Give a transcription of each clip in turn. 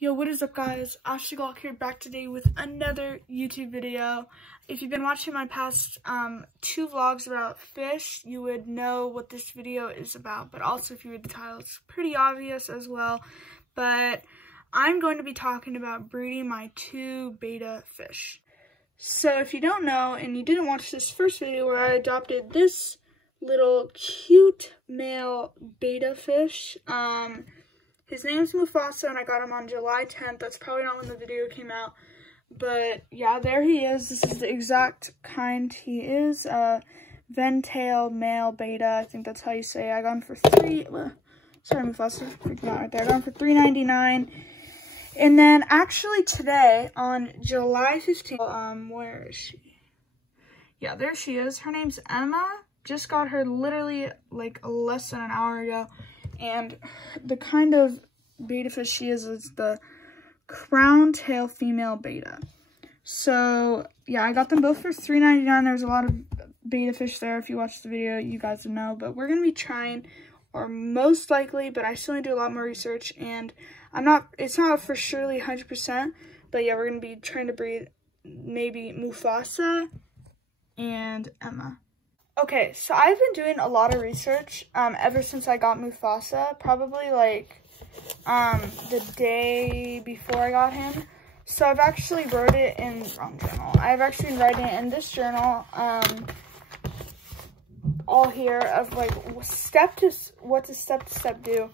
Yo, what is up guys? Ashley Glock here, back today with another YouTube video. If you've been watching my past two vlogs about fish, you would know what this video is about. But also if you read the title, it's pretty obvious as well. But I'm going to be talking about breeding my two betta fish. So if you don't know, and you didn't watch this first video where I adopted this little cute male betta fish, his name's Mufasa, and I got him on July 10th. That's probably not when the video came out. But, yeah, there he is. This is the exact kind he is. Ven-tailed male betta. I think that's how you say it. I got him for sorry, Mufasa. Freaking out right there. I got him for $3.99. And then, actually, today, on July 15th, where is she? Yeah, there she is. Her name's Emma. Just got her literally, like, less than an hour ago. And the kind of betta fish she is the crown tail female betta. So, yeah, I got them both for $3.99. There's a lot of betta fish there. If you watch the video, you guys would know. But we're going to be trying, or most likely, but I still need to do a lot more research. And it's not for surely 100%. But, yeah, we're going to be trying to breed maybe Mufasa and Emma. Okay, so I've been doing a lot of research ever since I got Mufasa, probably like the day before I got him. So I've actually wrote it in wrong journal. I've actually been writing it in this journal, all here of like what to step do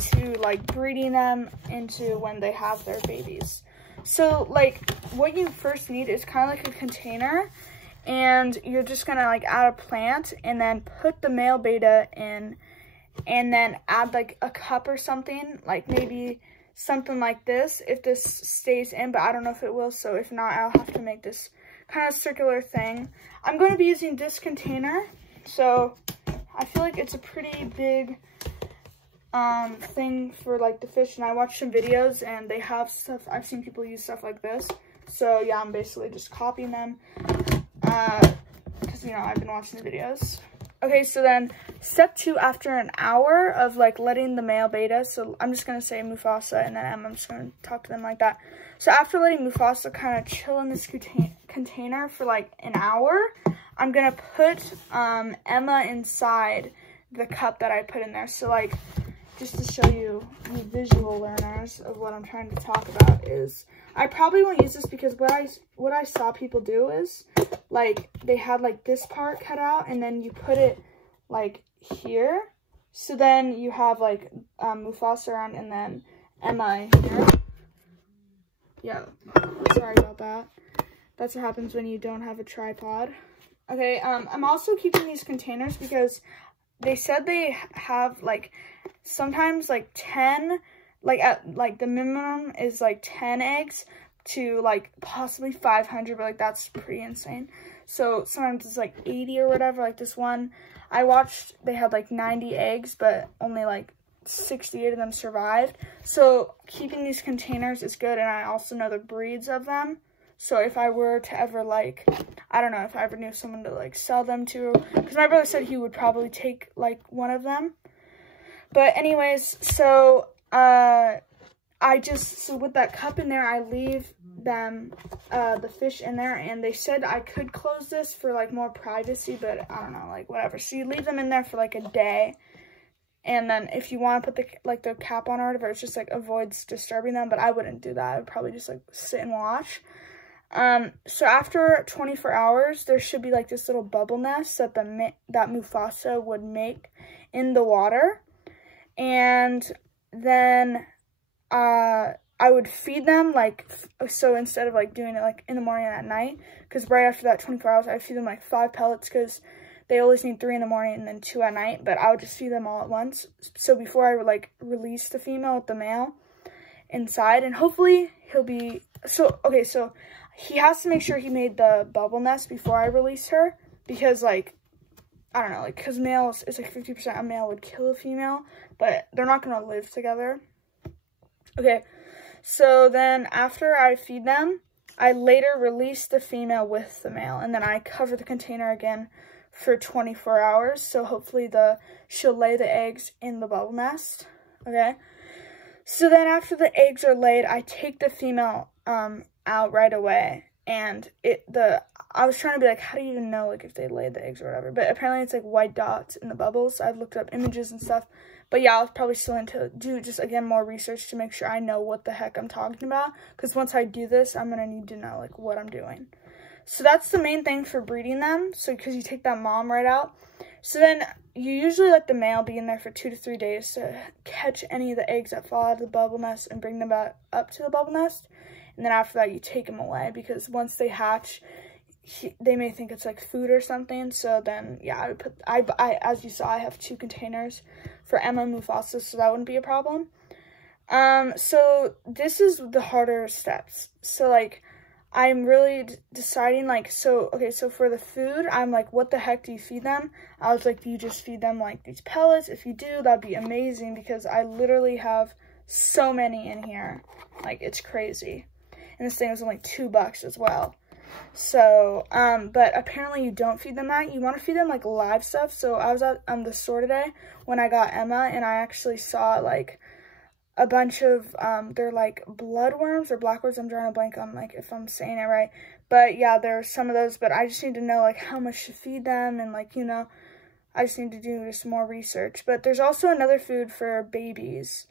to like breeding them into when they have their babies. So like what you first need is kind of like a container. And you're just gonna like add a plant and then put the male betta in and then add like a cup or something, like maybe something like this if this stays in, but I don't know if it will, so if not, I'll have to make this kind of circular thing. I'm going to be using this container, so I feel like it's a pretty big thing for like the fish, and I watched some videos and they have stuff, I've seen people use stuff like this, so yeah, I'm basically just copying them. Because, you know, I've been watching the videos. Okay, so then step 2, after an hour of, like, letting the male betta, so I'm just going to say Mufasa and then Emma, I'm just going to talk to them like that. So after letting Mufasa kind of chill in this container for, like, an hour, I'm going to put Emma inside the cup that I put in there. So, like, just to show you visual learners of what I'm trying to talk about is, I probably won't use this because what I saw people do is, like, they had, like, this part cut out, and then you put it, like, here. So then you have, like, Mufasa around, and then Emma here. Yeah, sorry about that. That's what happens when you don't have a tripod. Okay, I'm also keeping these containers because they said they have, like, sometimes, like, 10, like the minimum is, like, 10 eggs to, like, possibly 500, but, like, that's pretty insane. So, sometimes it's, like, 80 or whatever. Like, this one, I watched, they had, like, 90 eggs, but only, like, 68 of them survived. So, keeping these containers is good, and I also know the breeds of them. So, if I were to ever, like, I don't know, if I ever knew someone to, like, sell them to, because my brother said he would probably take, like, one of them. But anyways, so, so with that cup in there, I leave them, the fish in there, and they said I could close this for, like, more privacy, but I don't know, like, whatever. So you leave them in there for, like, a day, and then if you want to put the cap on or whatever, it's just, like, avoids disturbing them, but I wouldn't do that. I would probably just, like, sit and watch. So after 24 hours, there should be, like, this little bubble nest that that Mufasa would make in the water. And then I would feed them, like, so instead of, like, doing it, like, in the morning and at night, because right after that 24 hours, I'd feed them, like, 5 pellets, because they always need 3 in the morning and then 2 at night, but I would just feed them all at once. So before I would, like, release the female with the male inside, and hopefully he'll be, okay, so he has to make sure he made the bubble nest before I release her, because, like, I don't know, like, because males, it's like 50% a male would kill a female, but they're not going to live together. Okay, so then after I feed them, I later release the female with the male, and then I cover the container again for 24 hours, so hopefully she'll lay the eggs in the bubble nest, okay? So then after the eggs are laid, I take the female out right away. And I was trying to be like, how do you even know like if they laid the eggs or whatever? But apparently it's like white dots in the bubbles. So I've looked up images and stuff. But yeah, I'll probably still need to do just, again, more research to make sure I know what the heck I'm talking about. Because once I do this, I'm going to need to know like what I'm doing. So that's the main thing for breeding them. So because you take that mom right out. So then you usually let the male be in there for 2 to 3 days to catch any of the eggs that fall out of the bubble nest and bring them back up to the bubble nest. And then after that, you take them away because once they hatch, they may think it's like food or something. So then, yeah, I would put, as you saw, I have 2 containers for Emma and Mufasa, so that wouldn't be a problem. So this is the harder steps. So like, I'm really deciding like, okay, so for the food, I'm like, what the heck do you feed them? I was like, do you just feed them like these pellets? If you do, that'd be amazing because I literally have so many in here. Like, it's crazy. And this thing was only $2 as well. So, but apparently you don't feed them that. You want to feed them like live stuff. So I was at the store today when I got Emma, and I actually saw like a bunch of, they're like bloodworms or blackworms. I'm drawing a blank on like if I'm saying it right. But yeah, there are some of those, but I just need to know like how much to feed them and like, you know, I just need to do just more research. But there's also another food for babies.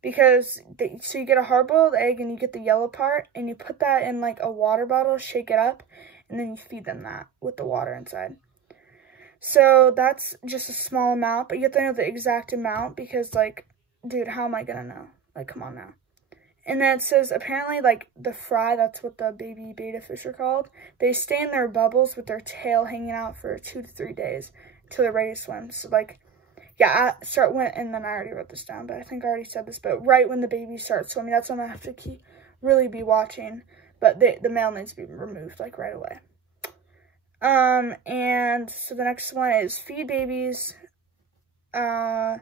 Because, so you get a hard-boiled egg and you get the yellow part and you put that in like a water bottle, shake it up, and then you feed them that with the water inside. So that's just a small amount, but you have to know the exact amount because like, dude, how am I gonna know? Like, come on now. And then it says apparently like the fry, that's what the baby betta fish are called, they stay in their bubbles with their tail hanging out for 2 to 3 days until they're ready to swim. So like, yeah, and then I already wrote this down, but I think I already said this, but right when the baby starts swimming, that's when I have to really be watching, but the male needs to be removed, like, right away. And so the next one is feed babies. So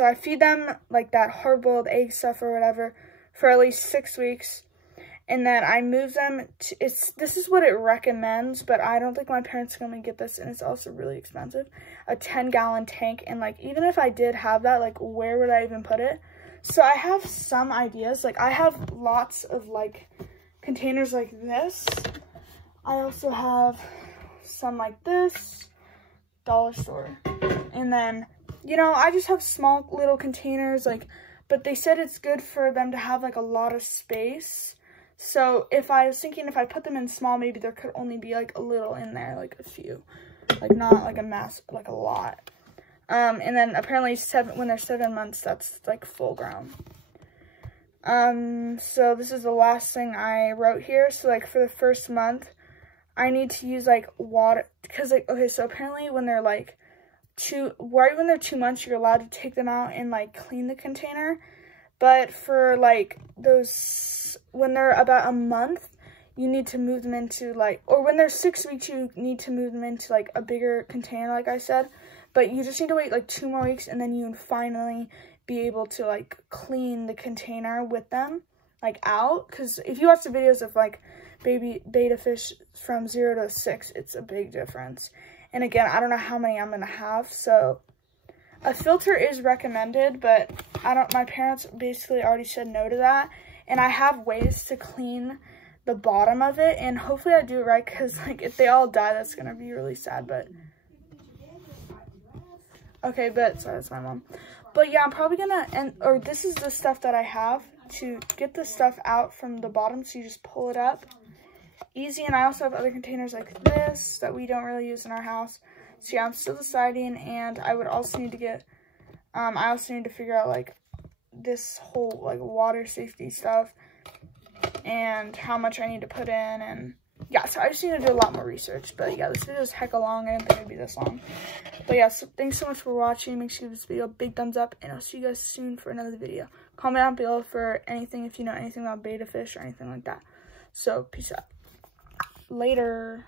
I feed them, like, that hard-boiled egg stuff or whatever for at least 6 weeks. And then I move them to, this is what it recommends, but I don't think my parents are going to get this, and it's also really expensive. A 10-gallon tank, and like, even if I did have that, like, where would I even put it? So I have some ideas. Like, I have lots of, like, containers like this. I also have some like this, dollar store. And then, you know, I just have small little containers, like, but they said it's good for them to have, like, a lot of space. So if I was thinking if I put them in small, maybe there could only be like a little in there, like a few, like not like a mass, like a lot. And then apparently when they're 7 months, that's like full grown. So this is the last thing I wrote here. So like for the first month, I need to use like water because like, okay, so apparently when they're like right when they're 2 months, you're allowed to take them out and like clean the container. But for, like, when they're about a month, you need to move them into, like, or when they're 6 weeks, you need to move them into, like, a bigger container, like I said. But you just need to wait, like, 2 more weeks, and then you would finally be able to, like, clean the container with them, like, out. Because if you watch the videos of, like, baby betta fish from 0 to 6, it's a big difference. And, again, I don't know how many I'm going to have, so a filter is recommended, but my parents basically already said no to that. And I have ways to clean the bottom of it, and hopefully I do it right, because like if they all die, that's gonna be really sad. But okay, but sorry, that's my mom. But yeah, I'm probably gonna this is the stuff that I have to get the stuff out from the bottom, so you just pull it up easy. And I also have other containers like this that we don't really use in our house. So yeah, I'm still deciding, and I would also need to get, I also need to figure out, like, this whole, like, water safety stuff, and how much I need to put in, and, yeah, so I just need to do a lot more research. But yeah, this video is hecka long. I didn't think it'd be this long. But yeah, so thanks so much for watching. Make sure you give this video a big thumbs up, and I'll see you guys soon for another video. Comment down below for anything, if you know anything about betta fish or anything like that. So, peace out. Later.